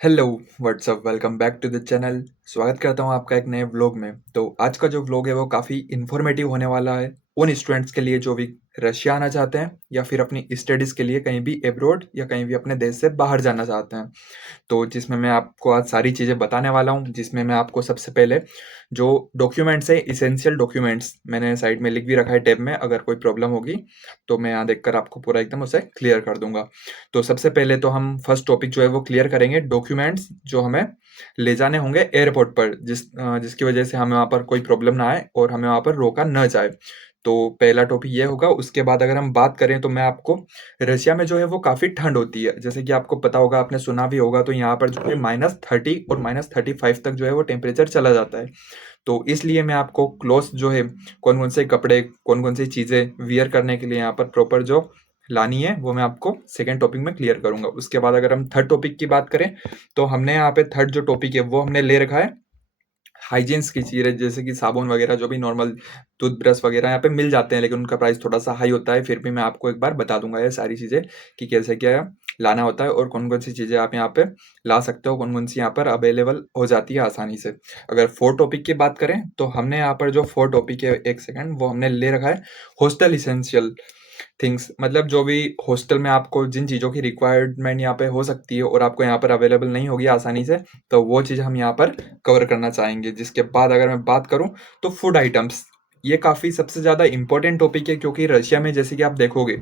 Hello, what's up, welcome back to the channel. स्वागत करता हूँ आपका एक नए व्लॉग में। तो आज का जो व्लॉग है वो काफ़ी इन्फॉर्मेटिव होने वाला है उन स्टूडेंट्स के लिए जो भी रशिया आना चाहते हैं या फिर अपनी स्टडीज़ के लिए कहीं भी अब्रॉड या कहीं भी अपने देश से बाहर जाना चाहते हैं। तो जिसमें मैं आपको आज सारी चीज़ें बताने वाला हूँ, जिसमें मैं आपको सबसे पहले जो डॉक्यूमेंट्स है, इसेंशियल डॉक्यूमेंट्स मैंने साइड में लिख भी रखा है टैब में, अगर कोई प्रॉब्लम होगी तो मैं यहाँ देखकर आपको पूरा एकदम उसे क्लियर कर दूंगा। तो सबसे पहले तो हम फर्स्ट टॉपिक जो है वो क्लियर करेंगे, डॉक्यूमेंट्स जो हमें ले जाने होंगे एयरपोर्ट पर, जिसकी वजह से हमें वहाँ पर कोई प्रॉब्लम ना आए और हमें वहाँ पर रोका न जाए। तो पहला टॉपिक ये होगा। उसके बाद अगर हम बात करें तो मैं आपको, रशिया में जो है वो काफ़ी ठंड होती है, जैसे कि आपको पता होगा, आपने सुना भी होगा। तो यहाँ पर जो है -30 और -35 तक जो है वो टेम्परेचर चला जाता है। तो इसलिए मैं आपको क्लोथ्स जो है, कौन-कौन से कपड़े, कौन-कौन सी चीज़ें वियर करने के लिए यहाँ पर प्रॉपर जो लानी है, वो मैं आपको सेकंड टॉपिक में क्लियर करूँगा। उसके बाद अगर हम थर्ड टॉपिक की बात करें, तो हमने यहाँ पे थर्ड जो टॉपिक है वो हमने ले रखा है हाइजीन्स की चीज़ें, जैसे कि साबुन वगैरह, जो भी नॉर्मल टूथब्रश वगैरह यहाँ पे मिल जाते हैं, लेकिन उनका प्राइस थोड़ा-सा हाई होता है। फिर भी मैं आपको एक बार बता दूँगा ये सारी चीज़ें कि कैसे क्या लाना होता है और कौन-कौन सी चीज़ें आप यहाँ पे ला सकते हो, कौन-कौन सी यहाँ पर अवेलेबल हो जाती है आसानी से। अगर फोर्थ टॉपिक की बात करें, तो हमने यहाँ पर जो फोर्थ टॉपिक है, एक सेकंड, वो हमने ले रखा है हॉस्टल एसेंशियल थिंग्स। मतलब जो भी हॉस्टल में आपको जिन चीज़ों की रिक्वायरमेंट यहाँ पे हो सकती है और आपको यहाँ पर अवेलेबल नहीं होगी आसानी से, तो वो चीज़ हम यहाँ पर कवर करना चाहेंगे। जिसके बाद अगर मैं बात करूँ, तो फूड आइटम्स, ये काफ़ी सबसे ज़्यादा इम्पोर्टेंट टॉपिक है, क्योंकि रशिया में जैसे कि आप देखोगे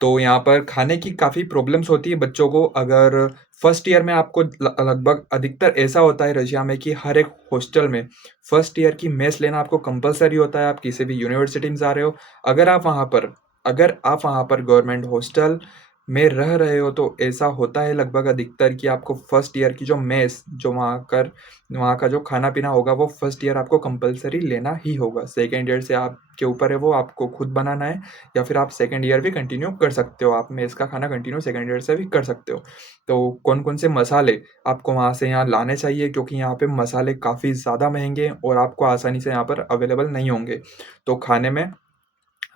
तो यहाँ पर खाने की काफ़ी प्रॉब्लम्स होती है बच्चों को। अगर फर्स्ट ईयर में आपको लगभग अधिकतर ऐसा होता है रशिया में कि हर एक हॉस्टल में फर्स्ट ईयर की मेस लेना आपको कंपलसरी होता है। आप किसी भी यूनिवर्सिटी में जा रहे हो, अगर आप वहाँ पर अगर आप वहाँ पर गवर्नमेंट हॉस्टल में रह रहे हो, तो ऐसा होता है लगभग अधिकतर कि आपको फर्स्ट ईयर की जो मेस, जो वहाँ का जो खाना पीना होगा, वो फर्स्ट ईयर आपको कंपलसरी लेना ही होगा। सेकेंड ईयर से आपके ऊपर है, वो आपको खुद बनाना है, या फिर आप सेकंड ईयर भी कंटिन्यू कर सकते हो। आप मेस का खाना कंटिन्यू सेकंड ईयर से भी कर सकते हो। तो कौन-कौन से मसाले आपको वहाँ से यहाँ लाने चाहिए, क्योंकि यहाँ पे मसाले काफ़ी ज़्यादा महँगे हैं और आपको आसानी से यहाँ पर अवेलेबल नहीं होंगे। तो खाने में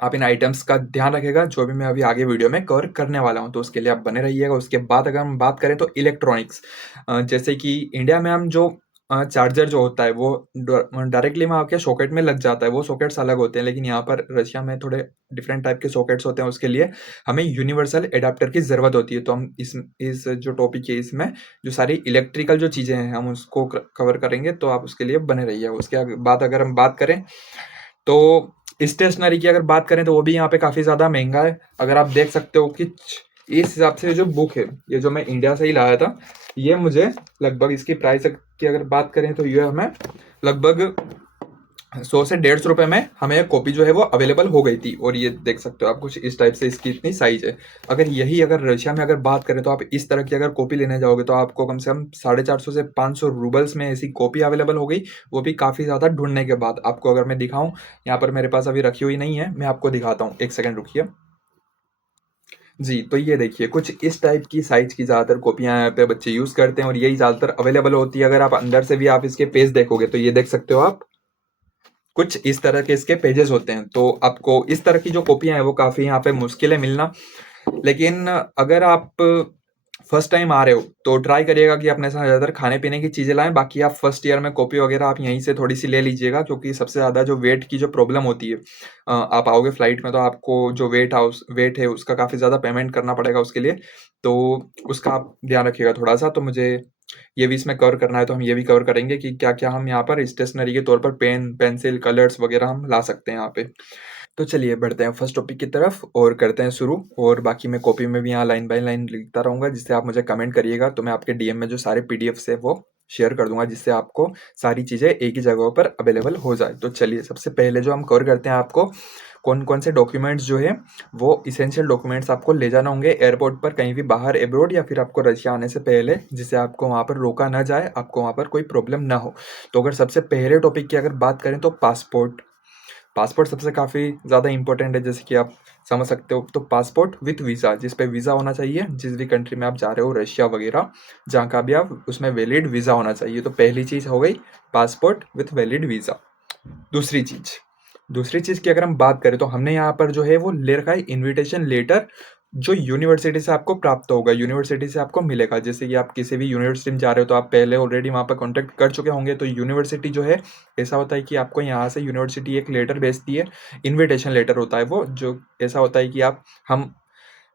आप इन आइटम्स का ध्यान रखिएगा, जो भी मैं अभी आगे वीडियो में कवर करने वाला हूँ, तो उसके लिए आप बने रहिएगा। उसके बाद अगर हम बात करें तो इलेक्ट्रॉनिक्स, जैसे कि इंडिया में हम जो चार्जर जो होता है वो डायरेक्टली वहाँ के सॉकेट में लग जाता है, वो सॉकेट्स अलग होते हैं। लेकिन यहाँ पर रशिया में थोड़े डिफरेंट टाइप के सॉकेट्स होते हैं, उसके लिए हमें यूनिवर्सल एडाप्टर की ज़रूरत होती है। तो हम इस जो टॉपिक है, इसमें जो सारी इलेक्ट्रिकल जो चीज़ें हैं, हम उसको कवर करेंगे, तो आप उसके लिए बने रहिएगा। उसके बाद अगर हम बात करें, तो स्टेशनरी की अगर बात करें, तो वो भी यहाँ पे काफ़ी ज़्यादा महँगा है। अगर आप देख सकते हो कि इस हिसाब से जो बुक है, ये जो मैं इंडिया से ही लाया था, ये मुझे लगभग, इसकी प्राइस की अगर बात करें, तो ये हमें लगभग 100 से 150 रुपए में हमें एक कॉपी जो है वो अवेलेबल हो गई थी। और ये देख सकते हो आप, कुछ इस टाइप से इसकी इतनी साइज है। अगर रशिया में अगर बात करें, तो आप इस तरह की अगर कॉपी लेने जाओगे, तो आपको कम से कम 450 से 500 रूबल्स में ऐसी कॉपी अवेलेबल हो गई। वो भी काफ़ी ज़्यादा ढूंढने के बाद। आपको अगर मैं दिखाऊं, यहाँ पर मेरे पास अभी रखी हुई नहीं है, मैं आपको दिखाता हूँ, एक सेकंड रुकिए। जी, तो ये देखिए, कुछ इस टाइप की साइज़ की ज़्यादातर कॉपियाँ यहाँ पे बच्चे यूज़ करते हैं और यही ज़्यादातर अवेलेबल होती है। अगर आप अंदर से भी आप इसके पेज देखोगे, तो ये देख सकते हो आप, कुछ इस तरह के इसके पेजेस होते हैं। तो आपको इस तरह की जो कॉपियाँ हैं वो काफ़ी यहाँ पे मुश्किल है मिलना। लेकिन अगर आप फर्स्ट टाइम आ रहे हो, तो ट्राई करिएगा कि अपने साथ ज़्यादातर खाने-पीने की चीज़ें लाएँ। बाकी आप फर्स्ट ईयर में कॉपी वगैरह आप यहीं से थोड़ी-सी ले लीजिएगा, क्योंकि सबसे ज़्यादा जो वेट की जो प्रॉब्लम होती है, आप आओगे फ्लाइट में, तो आपको जो वेट है उसका काफ़ी ज़्यादा पेमेंट करना पड़ेगा उसके लिए। तो उसका आप ध्यान रखिएगा थोड़ा-सा। तो मुझे ये भी इसमें कवर करना है, तो हम ये भी कवर करेंगे कि क्या-क्या हम यहाँ पर स्टेशनरी के तौर पर पेन, पेंसिल, कलर्स वगैरह हम ला सकते हैं यहाँ पे। तो चलिए बढ़ते हैं फर्स्ट टॉपिक की तरफ और करते हैं शुरू। और बाकी मैं कॉपी में भी यहाँ लाइन बाय लाइन लिखता रहूँगा, जिससे आप मुझे कमेंट करिएगा, तो मैं आपके डीएम में जो सारे पीडीएफ्स है वो शेयर कर दूँगा, जिससे आपको सारी चीज़ें एक ही जगह पर अवेलेबल हो जाए। तो चलिए, सबसे पहले जो हम कवर करते हैं, आपको कौन-कौन से डॉक्यूमेंट्स जो है वो एसेंशियल डॉक्यूमेंट्स आपको ले जाना होंगे एयरपोर्ट पर, कहीं भी बाहर अब्रॉड या फिर आपको रशिया आने से पहले, जिससे आपको वहाँ पर रोका ना जाए, आपको वहाँ पर कोई प्रॉब्लम ना हो। तो अगर सबसे पहले टॉपिक की अगर बात करें, तो पासपोर्ट। पासपोर्ट सबसे काफ़ी ज़्यादा इंपॉर्टेंट है, जैसे कि आप समझ सकते हो। तो पासपोर्ट विथ वीज़ा, जिस पे वीज़ा होना चाहिए, जिस भी कंट्री में आप जा रहे हो, रशिया वगैरह जहाँ का भी आप, उसमें वैलिड वीज़ा होना चाहिए। तो पहली चीज़ हो गई पासपोर्ट विथ वैलिड वीज़ा। दूसरी चीज़ दूसरी चीज़ की अगर हम बात करें, तो हमने यहाँ पर जो है वो ले रखा है इनविटेशन लेटर जो यूनिवर्सिटी से आपको प्राप्त होगा, यूनिवर्सिटी से आपको मिलेगा। जैसे कि आप किसी भी यूनिवर्सिटी में जा रहे हो तो आप पहले ऑलरेडी वहाँ पर कॉन्टैक्ट कर चुके होंगे, तो यूनिवर्सिटी जो है ऐसा होता है कि आपको यहाँ से यूनिवर्सिटी एक लेटर भेजती है, इन्विटेशन लेटर होता है वो, जो ऐसा होता है कि आप हम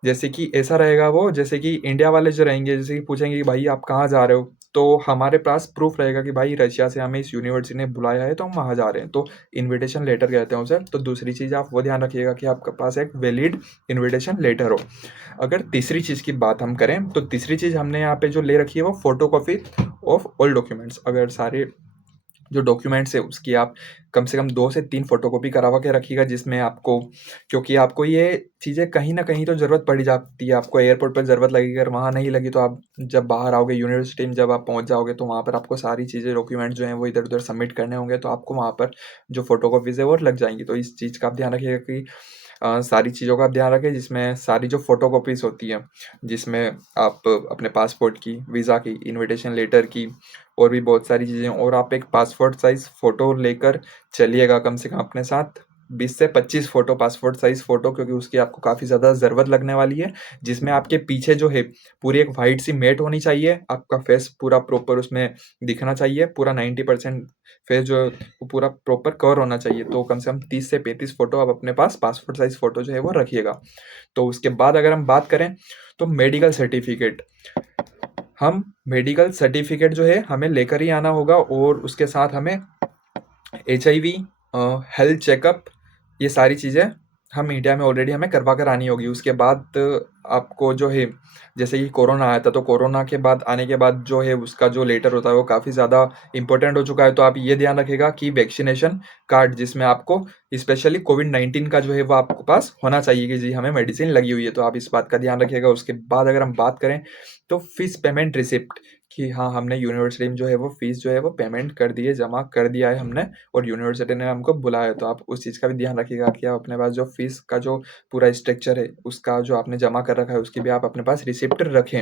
जैसे कि ऐसा रहेगा वो, जैसे कि इंडिया वाले जो रहेंगे, जैसे कि पूछेंगे कि भाई आप कहाँ जा रहे हो, तो हमारे पास प्रूफ रहेगा कि भाई रशिया से हमें इस यूनिवर्सिटी ने बुलाया है तो हम वहाँ जा रहे हैं, तो इनविटेशन लेटर कहते हैं उसे। तो दूसरी चीज़ आप वो ध्यान रखिएगा कि आपके पास एक वैलिड इनविटेशन लेटर हो। अगर तीसरी चीज़ की बात हम करें, तो तीसरी चीज़ हमने यहाँ पे जो ले रखी है वो photo copy of all documents. अगर सारे जो डॉक्यूमेंट्स है उसकी आप कम से कम 2 से 3 फ़ोटोकॉपी करवा के रखिएगा, जिसमें आपको, क्योंकि आपको ये चीज़ें कहीं न कहीं तो ज़रूरत पड़ ही जाती है, आपको एयरपोर्ट पर ज़रूरत लगेगी, अगर वहाँ नहीं लगी तो आप जब बाहर आओगे यूनिवर्सिटी में, जब आप पहुँच जाओगे तो वहाँ पर आपको सारी चीज़ें, डॉक्यूमेंट जो हैं वो इधर-उधर सबमिट करने होंगे, तो आपको वहाँ पर जो फ़ोटोकॉपीज़ है वो लग जाएँगी। तो इस चीज़ का आप ध्यान रखिएगा कि सारी चीज़ों का आप ध्यान रखें, जिसमें सारी जो फ़ोटोकॉपीज़ होती हैं, जिसमें आप अपने पासपोर्ट की, वीज़ा की, इन्विटेशन लेटर की और भी बहुत सारी चीज़ें, और आप एक पासपोर्ट साइज़ फ़ोटो लेकर चलिएगा कम से कम अपने साथ, 20 से 25 फ़ोटो, पासपोर्ट साइज़ फ़ोटो, क्योंकि उसकी आपको काफ़ी ज़्यादा ज़रूरत लगने वाली है। जिसमें आपके पीछे जो है पूरी एक वाइट सी मैट होनी चाहिए, आपका फेस पूरा प्रॉपर उसमें दिखना चाहिए, पूरा 90% फेस जो है वो पूरा प्रॉपर कवर होना चाहिए। तो कम से कम 30 से 35 फ़ोटो आप अपने पास पासपोर्ट साइज़ फ़ोटो जो है वो रखिएगा। तो उसके बाद अगर हम बात करें, तो मेडिकल सर्टिफ़िकेट, हम मेडिकल सर्टिफ़िकेट जो है हमें लेकर ही आना होगा, और उसके साथ हमें एचआईवी, हेल्थ चेकअप, ये सारी चीज़ें हम इंडिया में ऑलरेडी हमें करवा कर आनी होगी। उसके बाद आपको जो है, जैसे कि कोरोना आया था, तो कोरोना के बाद आने के बाद जो है उसका जो लेटर होता है वो काफ़ी ज़्यादा इम्पोर्टेंट हो चुका है। तो आप ये ध्यान रखिएगा कि वैक्सीनेशन कार्ड, जिसमें आपको स्पेशली कोविड-19 का जो है वो आपके पास होना चाहिए कि जी हमें मेडिसिन लगी हुई है, तो आप इस बात का ध्यान रखिएगा। उसके बाद अगर हम बात करें, तो फ़ीस पेमेंट रिसिप्ट, कि हाँ, हमने यूनिवर्सिटी में जो है वो फ़ीस जो है वो पेमेंट कर दी है, जमा कर दिया है हमने, और यूनिवर्सिटी ने हमको बुलाया है। तो आप उस चीज़ का भी ध्यान रखिएगा कि आप अपने पास जो फ़ीस का जो पूरा स्ट्रक्चर है, उसका जो आपने जमा कर रखा है, उसकी भी आप अपने पास रिसिप्ट रखें।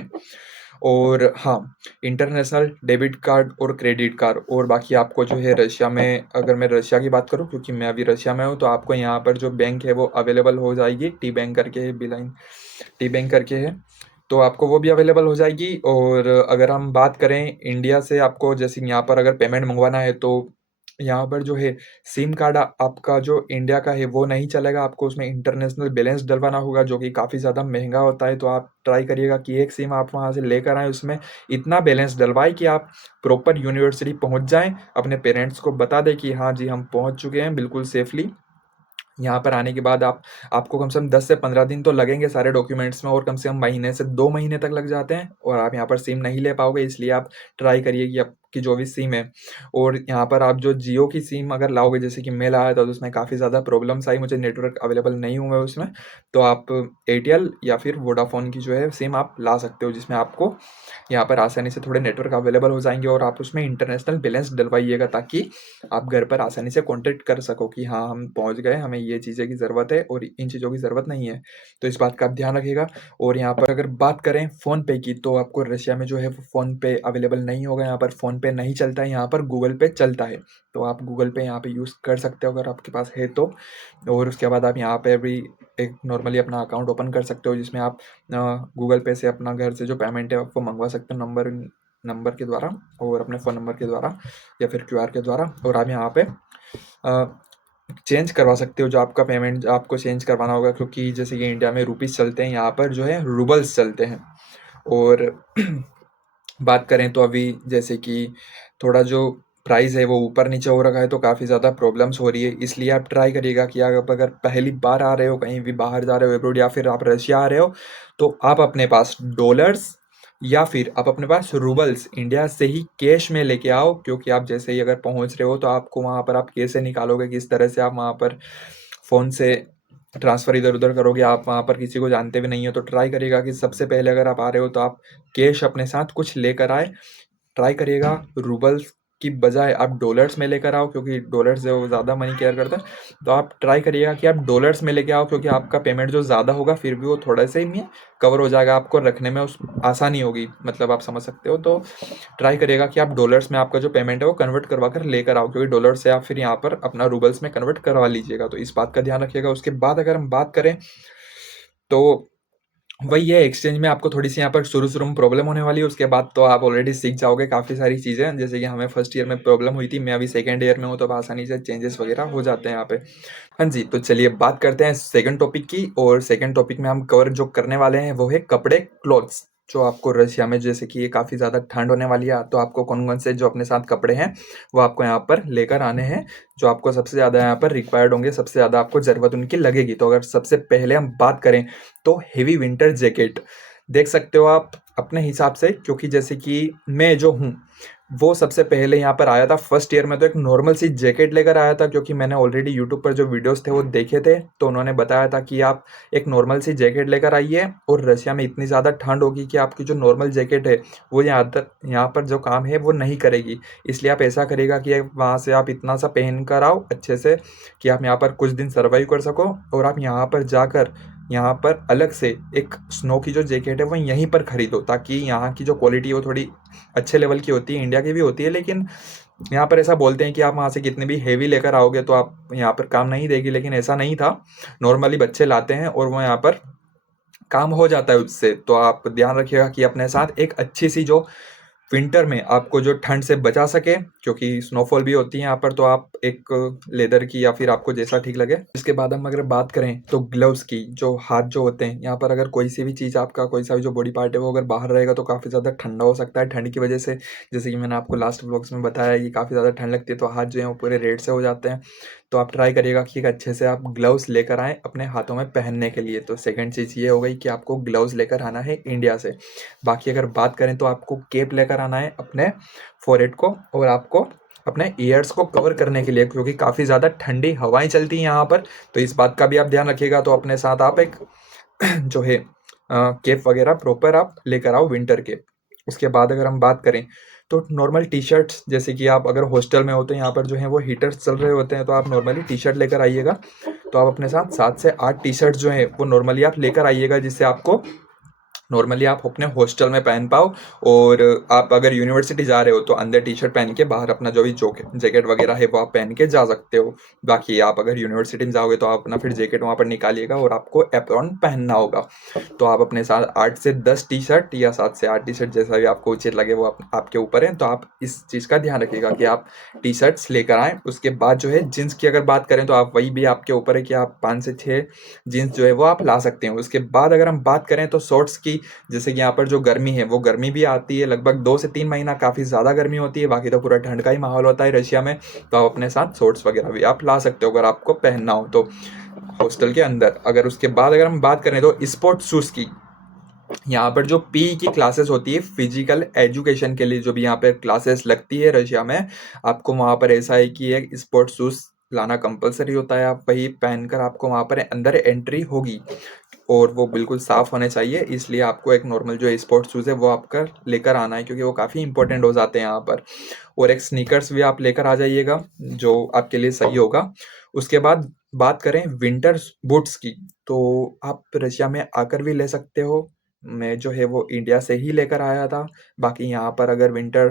और हाँ, इंटरनेशनल डेबिट कार्ड और क्रेडिट कार्ड, और बाकी आपको जो है रशिया में, अगर मैं रशिया की बात करूँ, क्योंकि मैं अभी रशिया में हूँ, तो आपको यहाँ पर जो बैंक है वो अवेलेबल हो जाएगी, टी बैंक करके है, बिलाइन टी बैंक करके है, तो आपको वो भी अवेलेबल हो जाएगी। और अगर हम बात करें इंडिया से, आपको जैसे यहाँ पर अगर पेमेंट मंगवाना है, तो यहाँ पर जो है सिम कार्ड आपका जो इंडिया का है वो नहीं चलेगा, आपको उसमें इंटरनेशनल बैलेंस डलवाना होगा, जो कि काफ़ी ज़्यादा महंगा होता है। तो आप ट्राई करिएगा कि एक सिम आप वहाँ से लेकर आएँ, उसमें इतना बैलेंस डलवाएँ कि आप प्रॉपर यूनिवर्सिटी पहुँच जाएँ, अपने पेरेंट्स को बता दें कि हाँ जी, हम पहुँच चुके हैं बिल्कुल सेफ़ली। यहाँ पर आने के बाद आपको कम से कम 10 से 15 दिन तो लगेंगे सारे डॉक्यूमेंट्स में, और कम से कम महीने से 2 महीने तक लग जाते हैं, और आप यहाँ पर सिम नहीं ले पाओगे। इसलिए आप ट्राई करिए कि आपकी जो भी सिम है, और यहाँ पर आप जो जियो की सिम अगर लाओगे, जैसे कि मैं लाया था, तो उसमें काफ़ी ज़्यादा प्रॉब्लम्स आई, मुझे नेटवर्क अवेलेबल नहीं हुआ उसमें। तो आप एयरटेल या फिर वोडाफ़ोन की जो है सिम आप ला सकते हो, जिसमें आपको यहाँ पर आसानी से थोड़े नेटवर्क अवेलेबल हो जाएँगे, और आप उसमें इंटरनेशनल बैलेंस डलवाइएगा, ताकि आप घर पर आसानी से कॉन्टैक्ट कर सको कि हाँ, हम पहुँच गए, हमें ये चीज़ें की ज़रूरत है और इन चीज़ों की ज़रूरत नहीं है। तो इस बात का आप ध्यान रखिएगा। और यहाँ पर अगर बात करें फ़ोनपे की, तो आपको रशिया में जो है वो फ़ोनपे अवेलेबल नहीं होगा, यहाँ पर फ़ोनपे नहीं चलता है, यहाँ पर गूगल पे चलता है। तो आप गूगल पे यहाँ पे यूज़ कर सकते हो अगर आपके पास है तो। और उसके बाद आप यहाँ पे भी एक नॉर्मली अपना अकाउंट ओपन कर सकते हो, जिसमें आप गूगल पे से अपना घर से जो पेमेंट है आपको मंगवा सकते हो, नंबर नंबर के द्वारा, और अपने फ़ोन नंबर के द्वारा, या फिर क्यूआर के द्वारा। और आप यहाँ पे चेंज करवा सकते हो, जो आपका पेमेंट आपको चेंज करवाना होगा, क्योंकि जैसे कि इंडिया में रुपीज़ चलते हैं, यहाँ पर जो है रूबल्स चलते हैं। और बात करें तो अभी जैसे कि थोड़ा जो प्राइस है वो ऊपर नीचे हो रखा है, तो काफ़ी ज़्यादा प्रॉब्लम्स हो रही है। इसलिए आप ट्राई करिएगा कि आप अगर पहली बार आ रहे हो, कहीं भी बाहर जा रहे हो अब्रॉड, या फिर आप रशिया आ रहे हो, तो आप अपने पास डॉलर्स या फिर आप अपने पास रूबल्स इंडिया से ही कैश में लेके आओ, क्योंकि आप जैसे ही अगर पहुंच रहे हो, तो आपको वहाँ पर आप कैसे निकालोगे, किस तरह से आप वहाँ पर फ़ोन से ट्रांसफ़र इधर-उधर करोगे, आप वहाँ पर किसी को जानते भी नहीं हो। तो ट्राई करिएगा कि सबसे पहले अगर आप आ रहे हो, तो आप कैश अपने साथ कुछ लेकर आए। ट्राई करिएगा रूबल्स की बजाय आप डॉलर्स में लेकर आओ, क्योंकि डॉलर्स जो है वो ज़्यादा मनी केयर करता है। तो आप ट्राई करिएगा कि आप डॉलर्स में लेके आओ, क्योंकि आपका पेमेंट जो ज़्यादा होगा, फिर भी वो थोड़े से ही में कवर हो जाएगा, आपको रखने में उस आसानी होगी, मतलब आप समझ सकते हो। तो ट्राई करिएगा कि आप डॉलर्स में आपका जो पेमेंट है वो कन्वर्ट करवा कर लेकर आओ, क्योंकि डॉलर से आप फिर यहाँ पर अपना रूबल्स में कन्वर्ट करवा लीजिएगा। तो इस बात का ध्यान रखिएगा। उसके बाद अगर हम बात करें, तो वही है, एक्सचेंज में आपको थोड़ी-सी यहाँ पर शुरू-शुरू में प्रॉब्लम होने वाली है, उसके बाद तो आप ऑलरेडी सीख जाओगे काफ़ी सारी चीज़ें। जैसे कि हमें फर्स्ट ईयर में प्रॉब्लम हुई थी, मैं अभी सेकंड ईयर में हूँ, तो अब आसानी से चेंजेस वगैरह हो जाते हैं यहाँ पे। हाँ जी, तो चलिए बात करते हैं सेकंड टॉपिक की, और सेकंड टॉपिक में हम कवर जो करने वाले हैं वो है कपड़े, क्लॉथ्स। जो आपको रशिया में जैसे कि ये काफ़ी ज़्यादा ठंड होने वाली है, तो आपको कौन-कौन से जो अपने साथ कपड़े हैं, वो आपको यहाँ पर लेकर आने हैं, जो आपको सबसे ज़्यादा यहाँ पर रिक्वायर्ड होंगे, सबसे ज़्यादा आपको ज़रूरत उनकी लगेगी। तो अगर सबसे पहले हम बात करें, तो हेवी विंटर जैकेट। देख सकते हो आप अपने हिसाब से, क्योंकि जैसे कि मैं जो हूँ, वो सबसे पहले यहाँ पर आया था फर्स्ट ईयर में, तो एक नॉर्मल सी जैकेट लेकर आया था, क्योंकि मैंने ऑलरेडी यूट्यूब पर जो वीडियोस थे वो देखे थे, तो उन्होंने बताया था कि आप एक नॉर्मल सी जैकेट लेकर आइए, और रशिया में इतनी ज़्यादा ठंड होगी कि आपकी जो नॉर्मल जैकेट है वो यहाँ पर जो काम है वो नहीं करेगी। इसलिए आप ऐसा करिएगा कि वहाँ से आप इतना सा पहन कर आओ अच्छे से, कि आप यहाँ पर कुछ दिन सर्वाइव कर सको, और आप यहाँ पर जाकर यहाँ पर अलग से एक स्नो की जो जैकेट है वो यहीं पर खरीदो, ताकि यहाँ की जो क्वालिटी है वो थोड़ी अच्छे लेवल की होती है, इंडिया की भी होती है, लेकिन यहाँ पर ऐसा बोलते हैं कि आप वहाँ से कितने भी हेवी लेकर आओगे तो आप यहाँ पर काम नहीं देगी, लेकिन ऐसा नहीं था। नॉर्मली बच्चे लाते हैं और वो यहाँ पर काम हो जाता है उससे। तो आप ध्यान रखिएगा कि अपने साथ एक अच्छी सी जो विंटर में आपको जो ठंड से बचा सके, क्योंकि स्नोफॉल भी होती है यहाँ पर, तो आप एक लेदर की या फिर आपको जैसा ठीक लगे। इसके बाद हम अगर बात करें तो ग्लव्स की, जो हाथ जो होते हैं, यहाँ पर अगर कोई सी भी चीज़ आपका कोई सा भी जो बॉडी पार्ट है वो अगर बाहर रहेगा तो काफ़ी ज़्यादा ठंडा हो सकता है, ठंड की वजह से। जैसे कि मैंने आपको लास्ट ब्लॉग्स में बताया कि काफ़ी ज़्यादा ठंड लगती है, तो हाथ जो है वो पूरे रेड से हो जाते हैं। तो आप ट्राई करिएगा कि एक अच्छे से आप ग्लव्स लेकर आएँ अपने हाथों में पहनने के लिए। तो सेकंड चीज़ ये हो गई कि आपको ग्लव्स लेकर आना है इंडिया से। बाकी अगर बात करें तो आपको केप लेकर आना है अपने फोरहेड को, और आपको अपने ईयर्स को कवर करने के लिए, क्योंकि काफ़ी ज़्यादा ठंडी हवाएं चलती हैं यहाँ पर, तो इस बात का भी आप ध्यान रखिएगा। तो अपने साथ आप एक जो है केप वगैरह प्रॉपर आप लेकर आओ विंटर के। उसके बाद अगर हम बात करें तो नॉर्मल टी शर्ट्स, जैसे कि आप अगर हॉस्टल में हो तो यहाँ पर जो है वो हीटर्स चल रहे होते हैं, तो आप नॉर्मली टी शर्ट लेकर आइएगा। तो आप अपने साथ 7 से 8 टी शर्ट जो है वो नॉर्मली आप लेकर आइएगा, जिससे आपको नॉर्मली आप अपने हॉस्टल में पहन पाओ। और आप अगर यूनिवर्सिटी जा रहे हो तो अंदर टी शर्ट पहन के, बाहर अपना जो भी जैकेट वगैरह है वो आप पहन के जा सकते हो। बाकी आप अगर यूनिवर्सिटी में जाओगे तो आप अपना फिर जैकेट वहाँ पर निकालिएगा और आपको एप्रॉन पहनना होगा। तो आप अपने साथ 8 से 10 टी शर्ट या 7 से 8 टी शर्ट, जैसा भी आपको उचित लगे वो आपके ऊपर है। तो आप इस चीज़ का ध्यान रखिएगा कि आप टी शर्ट्स लेकर आएँ। उसके बाद जो है जीन्स की अगर बात करें तो आप वही भी आपके ऊपर है कि आप 5 से 6 जीन्स जो है वो आप ला सकते हैं। उसके बाद अगर हम बात करें तो शॉर्ट्स की, जैसे कि यहाँ पर जो गर्मी है वो गर्मी भी आती है, लगभग 2 से 3 महीना काफ़ी ज़्यादा गर्मी होती है, बाकी तो पूरा ठंड का ही माहौल होता है रशिया में। तो आप अपने साथ शॉर्ट्स वगैरह भी आप ला सकते हो अगर आपको पहनना हो तो हॉस्टल के अंदर। अगर उसके बाद अगर हम बात करें तो स्पोर्ट्स शूज़ की, यहाँ पर जो पी की क्लासेस होती है फिजिकल एजुकेशन के लिए, जो भी यहाँ पे क्लासेस लगती है रशिया में, आपको वहाँ पर ऐसा है कि एक स्पोर्ट्स शूज़ लाना कंपलसरी होता है। आप वही पहनकर आपको वहाँ पर अंदर एंट्री होगी, और वो बिल्कुल साफ़ होने चाहिए। इसलिए आपको एक नॉर्मल जो स्पोर्ट्स शूज़ है वो आपका लेकर आना है, क्योंकि वो काफ़ी इंपॉर्टेंट हो जाते हैं यहाँ पर। और एक स्नीकर्स भी आप लेकर आ जाइएगा, जो आपके लिए सही होगा। उसके बाद बात करें विंटर बूट्स की, तो आप रशिया में आकर भी ले सकते हो। मैं जो है वो इंडिया से ही लेकर आया था। बाकी यहाँ पर अगर विंटर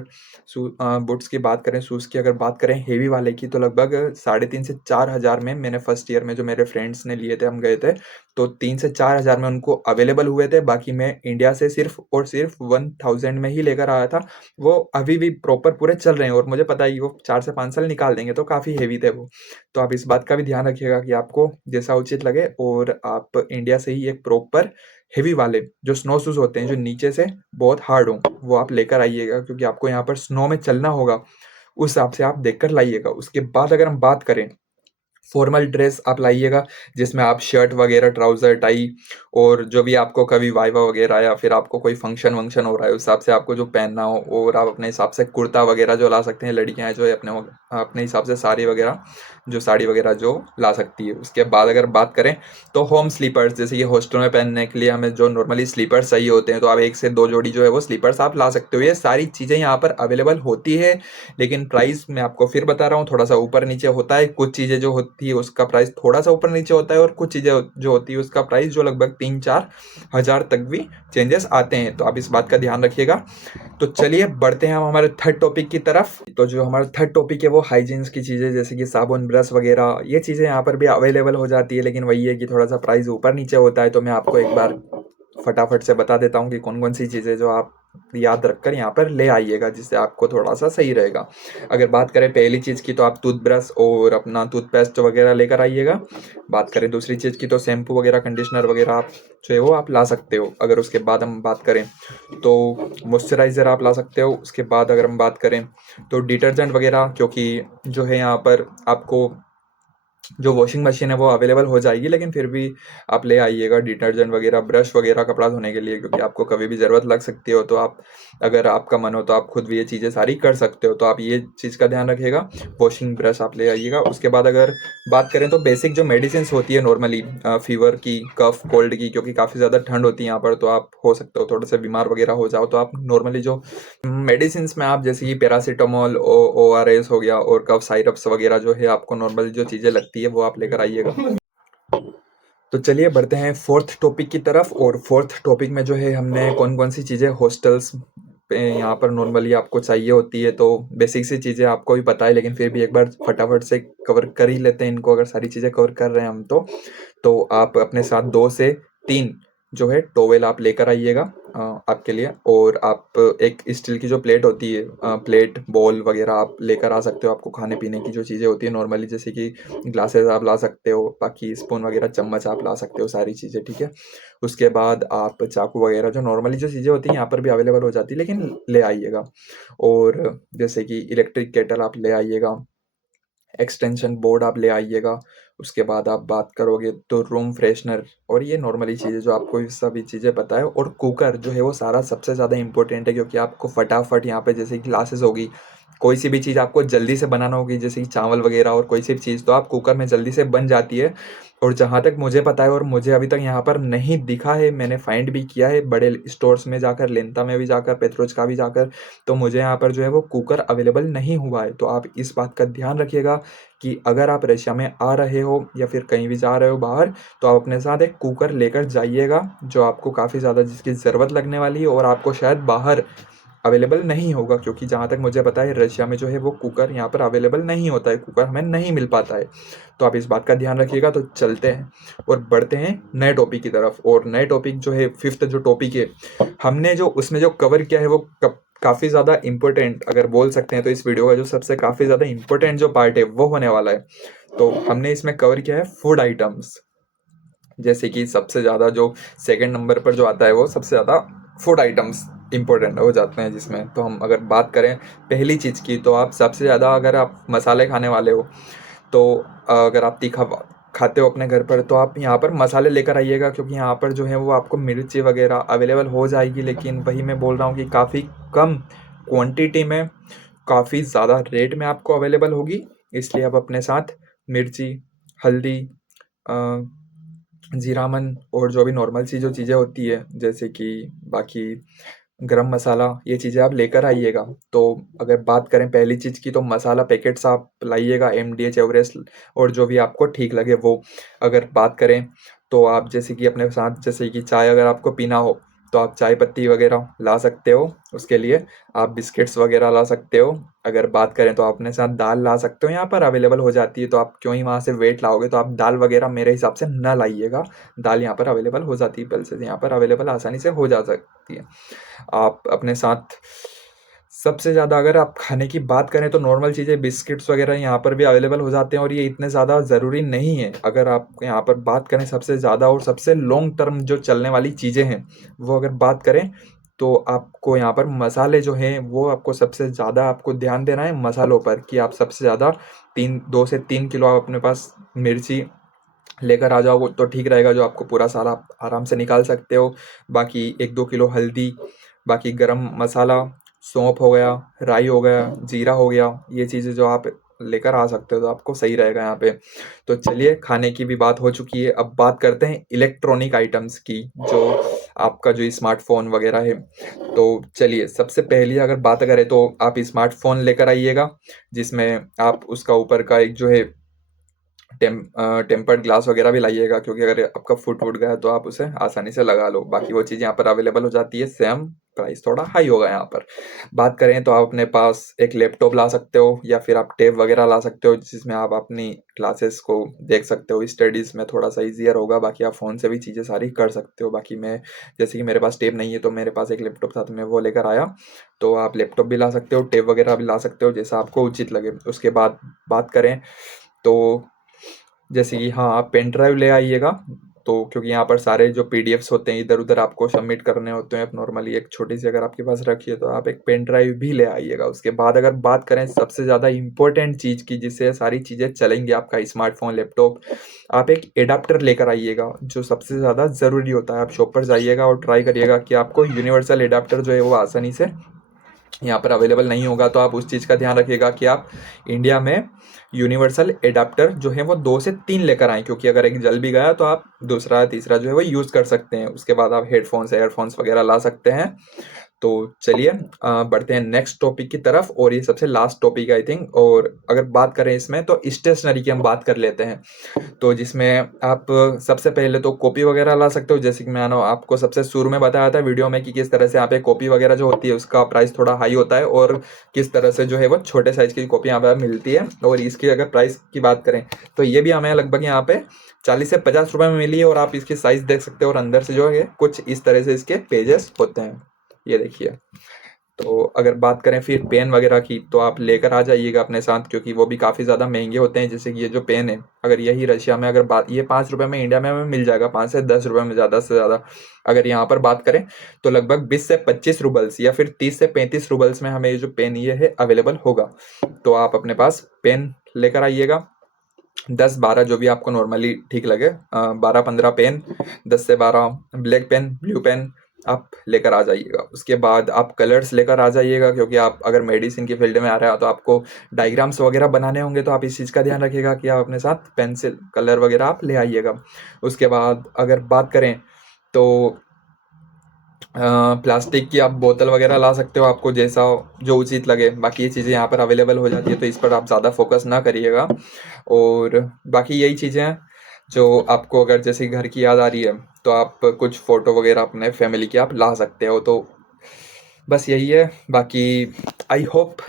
बूट्स की बात करें, शूज़ की अगर बात करें हेवी वाले की, तो लगभग 3,500 से 4,000 में, मैंने फर्स्ट ईयर में जो मेरे फ्रेंड्स ने लिए थे, हम गए थे, तो 3 से 4 हज़ार में उनको अवेलेबल हुए थे। बाकी मैं इंडिया से सिर्फ और सिर्फ 1000 में ही लेकर आया था। वो अभी भी प्रॉपर पूरे चल रहे हैं, और मुझे पता है कि वो 4 से 5 साल निकाल देंगे, तो काफ़ी हेवी थे वो। तो आप इस बात का भी ध्यान रखिएगा कि आपको जैसा उचित लगे, और आप इंडिया से ही एक प्रॉपर हेवी वाले जो स्नो शूज़ होते हैं, जो नीचे से बहुत हार्ड हों, वो आप लेकर आइएगा, क्योंकि आपको यहाँ पर स्नो में चलना होगा। उस हिसाब से आप देख कर लाइएगा। उसके बाद अगर हम बात करें, फॉर्मल ड्रेस आप लाइएगा, जिसमें आप शर्ट वगैरह, ट्राउज़र, टाई, और जो भी आपको कभी वाइवा वगैरह या फिर आपको कोई फंक्शन-वंक्शन हो रहा है, उस हिसाब से आपको जो पहनना हो, और आप अपने हिसाब से कुर्ता वगैरह जो ला सकते हैं। लड़कियाँ हैं जो अपने हिसाब से साड़ी वगैरह जो ला सकती है। उसके बाद अगर बात करें तो होम स्लीपर्स, जैसे कि हॉस्टल में पहनने के लिए हमें जो नॉर्मली स्लीपर्स चाहिए होते हैं, तो आप 1 से 2 जोड़ी जो है वो स्लीपर्स आप ला सकते हो। ये सारी चीज़ें यहाँ पर अवेलेबल होती है, लेकिन प्राइस मैं आपको फिर बता रहा हूँ, थोड़ा-सा ऊपर-नीचे होता है। कुछ चीज़ें जो होती है उसका प्राइस थोड़ा-सा ऊपर-नीचे होता है, और कुछ चीज़ें जो होती है उसका प्राइस जो लगभग 3-4 हज़ार तक भी चेंजेस आते हैं। तो आप इस बात का ध्यान रखिएगा। तो चलिए बढ़ते हैं हम हमारे थर्ड टॉपिक की तरफ। तो जो हमारा थर्ड टॉपिक है वो हाइजीन्स की चीज़ें, जैसे कि साबुन, ब्रश वगैरह, ये चीज़ें यहाँ पर भी अवेलेबल हो जाती है, लेकिन वही है कि थोड़ा-सा प्राइस ऊपर-नीचे होता है। तो मैं आपको एक बार फटाफट से बता देता हूँ कि कौन-कौन सी चीज़ें जो आप याद रखकर यहाँ पर ले आइएगा, जिससे आपको थोड़ा-सा सही रहेगा। अगर बात करें पहली चीज़ की, तो आप टूथब्रश और अपना टूथपेस्ट वगैरह लेकर आइएगा। बात करें दूसरी चीज़ की, तो शैम्पू वगैरह, कंडीशनर वगैरह आप जो है वो आप ला सकते हो। अगर उसके बाद हम बात करें तो मॉइस्चराइज़र आप ला सकते हो। उसके बाद अगर हम बात करें तो डिटर्जेंट वगैरह, क्योंकि जो है यहाँ पर आपको जो वॉशिंग मशीन है वो अवेलेबल हो जाएगी, लेकिन फिर भी आप ले आइएगा डिटर्जेंट वगैरह, ब्रश वगैरह कपड़ा धोने के लिए, क्योंकि आपको कभी भी ज़रूरत लग सकती हो। तो आप, अगर आपका मन हो तो आप खुद भी ये चीज़ें सारी कर सकते हो, तो आप ये चीज़ का ध्यान रखिएगा। वॉशिंग ब्रश आप ले आइएगा। उसके बाद अगर बात करें तो बेसिक जो मेडिसिन होती है नॉर्मली, फीवर की, कफ कोल्ड की, क्योंकि काफ़ी ज़्यादा ठंड होती है यहाँ पर, तो आप हो सकते हो थोड़े से बीमार वगैरह हो जाओ, तो आप नॉर्मली जो मेडिसिन में आप जैसे कि पैरासीटामोल, ORS हो गया, और कफ साइरप्स वगैरह जो है आपको नॉर्मल जो चीज़ें लगती है वो आप लेकर आइएगा। तो चलिए बढ़ते हैं फोर्थ टॉपिक की तरफ। और फोर्थ टॉपिक में जो है हमने कौन कौन सी चीज़ें हॉस्टल्स पे यहाँ पर नॉर्मली आपको चाहिए होती है, तो बेसिक सी चीज़ें आपको भी पता है, लेकिन फिर भी एक बार फटाफट से कवर कर ही लेते हैं इनको। अगर सारी चीज़ें कवर कर रहे हैं हम तो आप अपने साथ 2 से 3 जो है टॉवेल आप लेकर आइएगा आपके लिए। और आप एक स्टील की जो प्लेट होती है, प्लेट बॉल वगैरह आप लेकर आ सकते हो। आपको खाने पीने की जो चीज़ें होती है नॉर्मली, जैसे कि ग्लासेस आप ला सकते हो, बाकी स्पून वगैरह, चम्मच आप ला सकते हो, सारी चीज़ें, ठीक है। उसके बाद आप चाकू वगैरह, जो नॉर्मली जो चीज़ें होती हैं यहाँ पर भी अवेलेबल हो जाती है, लेकिन ले आइएगा। और जैसे कि इलेक्ट्रिक केटल आप ले आइएगा, एक्सटेंशन बोर्ड आप ले आइएगा। उसके बाद आप बात करोगे तो रूम फ्रेशनर, और ये नॉर्मली चीज़ें जो आपको ये सभी चीज़ें पता है। और कुकर जो है वो सारा सबसे ज़्यादा इंपॉर्टेंट है, क्योंकि आपको फटाफट यहाँ पे जैसे कि ग्लासेस होगी, कोई सी भी चीज़ आपको जल्दी से बनाना होगी, जैसे कि चावल वगैरह और कोई सी भी चीज़, तो आप कुकर में जल्दी से बन जाती है। और जहाँ तक मुझे पता है, और मुझे अभी तक यहाँ पर नहीं दिखा है, मैंने फाइंड भी किया है बड़े स्टोर्स में जाकर, लेंता में भी जाकर, पेट्रोज का भी जाकर, तो मुझे यहाँ पर जो है वो कुकर अवेलेबल नहीं हुआ है। तो आप इस बात का ध्यान रखिएगा कि अगर आप रशिया में आ रहे हो या फिर कहीं भी जा रहे हो बाहर, तो आप अपने साथ एक कुकर लेकर जाइएगा, जो आपको काफ़ी ज़्यादा जिसकी ज़रूरत लगने वाली है, और आपको शायद बाहर अवेलेबल नहीं होगा, क्योंकि जहाँ तक मुझे पता है रशिया में जो है वो कुकर यहाँ पर अवेलेबल नहीं होता है, कुकर हमें नहीं मिल पाता है। तो आप इस बात का ध्यान रखिएगा। तो चलते हैं और बढ़ते हैं नए टॉपिक की तरफ। और नए टॉपिक जो है, फिफ्थ जो टॉपिक है, हमने जो उसमें जो कवर किया है वो काफ़ी ज़्यादा इंपॉर्टेंट अगर बोल सकते हैं, तो इस वीडियो का जो सबसे काफ़ी ज़्यादा इंपॉर्टेंट जो पार्ट है वो होने वाला है। तो हमने इसमें कवर किया है फूड आइटम्स, जैसे कि सबसे ज़्यादा जो सेकंड नंबर पर जो आता है वो सबसे ज़्यादा फूड आइटम्स इंपॉर्टेंट हो जाते हैं, जिसमें तो हम अगर बात करें पहली चीज़ की, तो आप सबसे ज़्यादा अगर आप मसाले खाने वाले हो, तो अगर आप तीखा खाते हो अपने घर पर, तो आप यहाँ पर मसाले लेकर आइएगा, क्योंकि यहाँ पर जो है वो आपको मिर्ची वगैरह अवेलेबल हो जाएगी, लेकिन वही मैं बोल रहा हूँ कि काफ़ी कम क्वांटिटी में, काफ़ी ज़्यादा रेट में आपको अवेलेबल होगी। इसलिए आप अपने साथ मिर्ची, हल्दी, जीरामन, और जो भी नॉर्मल सी जो चीज़ें होती है, जैसे कि बाकी गरम मसाला, ये चीज़ें आप लेकर आइएगा। तो अगर बात करें पहली चीज़ की, तो मसाला पैकेट्स आप लाइएगा, MDH, एवरेस्ट, और जो भी आपको ठीक लगे वो। अगर बात करें तो आप जैसे कि अपने साथ, जैसे कि चाय अगर आपको पीना हो, तो आप चाय पत्ती वगैरह ला सकते हो। उसके लिए आप बिस्किट्स वगैरह ला सकते हो। अगर बात करें तो आप अपने साथ दाल ला सकते हो, यहाँ पर अवेलेबल हो जाती है, तो आप क्यों ही वहाँ से वेट लाओगे। तो आप दाल वगैरह मेरे हिसाब से ना लाइएगा, दाल यहाँ पर अवेलेबल हो जाती है, पल्सेस यहाँ पर अवेलेबल आसानी से हो जा सकती है। आप अपने साथ सबसे ज़्यादा अगर आप खाने की बात करें, तो नॉर्मल चीज़ें बिस्किट्स वगैरह यहाँ पर भी अवेलेबल हो जाते हैं, और ये इतने ज़्यादा ज़रूरी नहीं है। अगर आप यहाँ पर बात करें सबसे ज़्यादा और सबसे लॉन्ग टर्म जो चलने वाली चीज़ें हैं, वो अगर बात करें, तो आपको यहाँ पर मसाले जो हैं वो आपको सबसे ज़्यादा आपको ध्यान देना है मसालों पर, कि आप सबसे ज़्यादा 2 से 3 किलो आप अपने पास मिर्ची लेकर आ जाओ तो ठीक रहेगा, जो आपको पूरा साल आप आराम से निकाल सकते हो। बाकी 1-2 किलो हल्दी, बाकी गरम मसाला, सौंफ हो गया, राई हो गया, जीरा हो गया, ये चीज़ें जो आप लेकर आ सकते हो, तो आपको सही रहेगा यहाँ पे। तो चलिए, खाने की भी बात हो चुकी है, अब बात करते हैं इलेक्ट्रॉनिक आइटम्स की, जो आपका जो स्मार्टफोन वगैरह है। तो चलिए, सबसे पहली अगर बात करें तो आप स्मार्टफोन लेकर आइएगा, जिसमें आप उसका ऊपर का एक जो है टेम्पर्ड ग्लास वगैरह भी लाइएगा, क्योंकि अगर आपका फुट वुट गया तो आप उसे आसानी से लगा लो। बाकी वो चीज़ यहाँ पर अवेलेबल हो जाती है, सेम प्राइस थोड़ा हाई होगा यहाँ पर। बात करें तो आप अपने पास एक लैपटॉप ला सकते हो, या फिर आप टैब वगैरह ला सकते हो, जिसमें आप अपनी क्लासेस को देख सकते हो। स्टडीज़ में थोड़ा सा ईजियर होगा। बाकी आप फ़ोन से भी चीज़ें सारी कर सकते हो। बाकी मैं, जैसे कि मेरे पास टैब नहीं है तो मेरे पास एक लैपटॉप था तो मैं वो लेकर आया। तो आप लैपटॉप भी ला सकते हो, टैब वगैरह भी ला सकते हो, जैसा आपको उचित लगे। उसके बाद बात करें तो जैसे कि हाँ, आप पेन ड्राइव ले आइएगा। तो क्योंकि यहाँ पर सारे जो पीडीएफ्स होते हैं इधर उधर आपको सबमिट करने होते हैं, आप नॉर्मली एक छोटी सी अगर आपके पास रखी है तो आप एक पेन ड्राइव भी ले आइएगा। उसके बाद अगर बात करें सबसे ज़्यादा इंपॉर्टेंट चीज़ की, जिससे सारी चीज़ें चलेंगी आपका स्मार्टफोन लैपटॉप, आप एक एडाप्टर लेकर आइएगा, जो सबसे ज़्यादा ज़रूरी होता है। आप शॉप पर जाइएगा और ट्राई करिएगा कि आपको यूनिवर्सल एडाप्टर जो है वो आसानी से यहाँ पर अवेलेबल नहीं होगा। तो आप उस चीज़ का ध्यान रखिएगा कि आप इंडिया में यूनिवर्सल एडाप्टर जो है वो 2 से 3 लेकर आएँ, क्योंकि अगर एक जल भी गया तो आप दूसरा तीसरा जो है वो यूज़ कर सकते हैं। उसके बाद आप हेडफोन्स एयरफोन्स वगैरह ला सकते हैं। तो चलिए बढ़ते हैं नेक्स्ट टॉपिक की तरफ, और ये सबसे लास्ट टॉपिक आई थिंक। और अगर बात करें इसमें तो स्टेशनरी की हम बात कर लेते हैं। तो जिसमें आप सबसे पहले तो कॉपी वगैरह ला सकते हो, जैसे कि मैंने आपको सबसे शुरू में बताया था वीडियो में कि किस तरह से यहाँ पे कॉपी वगैरह जो होती है उसका प्राइस थोड़ा हाई होता है, और किस तरह से जो है वो छोटे साइज की कॉपी यहाँ पे मिलती है। और इसकी अगर प्राइस की बात करें तो ये भी हमें लगभग यहाँ पे 40 से 50 रुपए में मिली है। और आप इसकी साइज देख सकते हो, और अंदर से जो है कुछ इस तरह से इसके पेजेस होते हैं, ये देखिए। तो अगर बात करें फिर पेन वगैरह की, तो आप लेकर आ जाइएगा अपने साथ, क्योंकि वो भी काफ़ी ज़्यादा महंगे होते हैं। जैसे कि ये जो पेन है, अगर यही रशिया में अगर बात, ये 5 रुपये में इंडिया में हमें मिल जाएगा, 5 से 10 रुपये में ज़्यादा से ज़्यादा। अगर यहाँ पर बात करें तो लगभग 20 से 25 रूबल्स या फिर 30 से 35 रूबल्स में हमें ये जो पेन ये है अवेलेबल होगा। तो आप अपने पास पेन लेकर आइएगा, 10-12 जो भी आपको नॉर्मली ठीक लगे, 12-15 पेन, 10 से 12 ब्लैक पेन, ब्लू पेन आप लेकर आ जाइएगा। उसके बाद आप कलर्स लेकर आ जाइएगा, क्योंकि आप अगर मेडिसिन की फील्ड में आ रहे हो तो आपको डायग्राम्स वगैरह बनाने होंगे। तो आप इस चीज़ का ध्यान रखिएगा कि आप अपने साथ पेंसिल कलर वगैरह आप ले आइएगा। उसके बाद अगर बात करें तो प्लास्टिक की आप बोतल वगैरह ला सकते हो, आपको जैसा जो उचित लगे। बाकी ये चीज़ें यहाँ पर अवेलेबल हो जाती है, तो इस पर आप ज़्यादा फोकस ना करिएगा। और बाकी यही चीज़ें हैं जो आपको, अगर जैसे घर की याद आ रही है तो आप कुछ फ़ोटो वगैरह अपने फैमिली की आप ला सकते हो। तो बस यही है। बाकी आई होप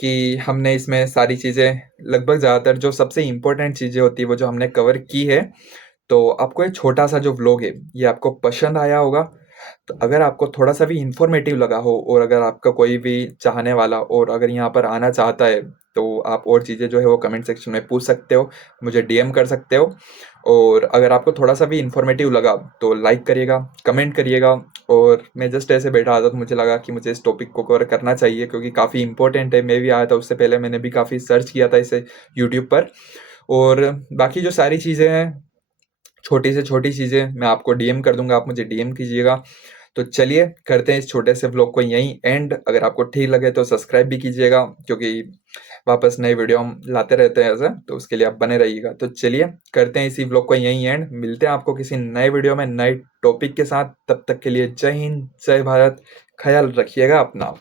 कि हमने इसमें सारी चीज़ें, लगभग ज़्यादातर जो सबसे इम्पोर्टेंट चीज़ें होती है वो जो हमने कवर की है। तो आपको ये छोटा सा जो व्लॉग है ये आपको पसंद आया होगा। तो अगर आपको थोड़ा सा भी इंफॉर्मेटिव लगा हो, और अगर आपका कोई भी चाहने वाला और अगर यहाँ पर आना चाहता है, तो आप और चीज़ें जो है वो कमेंट सेक्शन में पूछ सकते हो, मुझे डीएम कर सकते हो। और अगर आपको थोड़ा सा भी इंफॉर्मेटिव लगा तो लाइक करिएगा, कमेंट करिएगा। और मैं जस्ट ऐसे बैठा था तो मुझे लगा कि मुझे इस टॉपिक को कवर करना चाहिए, क्योंकि काफ़ी इंपॉर्टेंट है। मैं भी आया था उससे पहले, मैंने भी काफ़ी सर्च किया था इसे यूट्यूब पर। और बाकी जो सारी चीज़ें हैं, छोटी से छोटी चीज़ें मैं आपको डीएम कर दूंगा, आप मुझे डीएम कीजिएगा। तो चलिए करते हैं इस छोटे से व्लॉग को यहीं एंड। अगर आपको ठीक लगे तो सब्सक्राइब भी कीजिएगा, क्योंकि वापस नए वीडियो हम लाते रहते हैं ऐसे, तो उसके लिए आप बने रहिएगा। तो चलिए करते हैं इसी व्लॉग को यहीं एंड, मिलते हैं आपको किसी नए वीडियो में नए टॉपिक के साथ। तब तक के लिए जय हिंद, जय भारत, ख्याल रखिएगा अपना।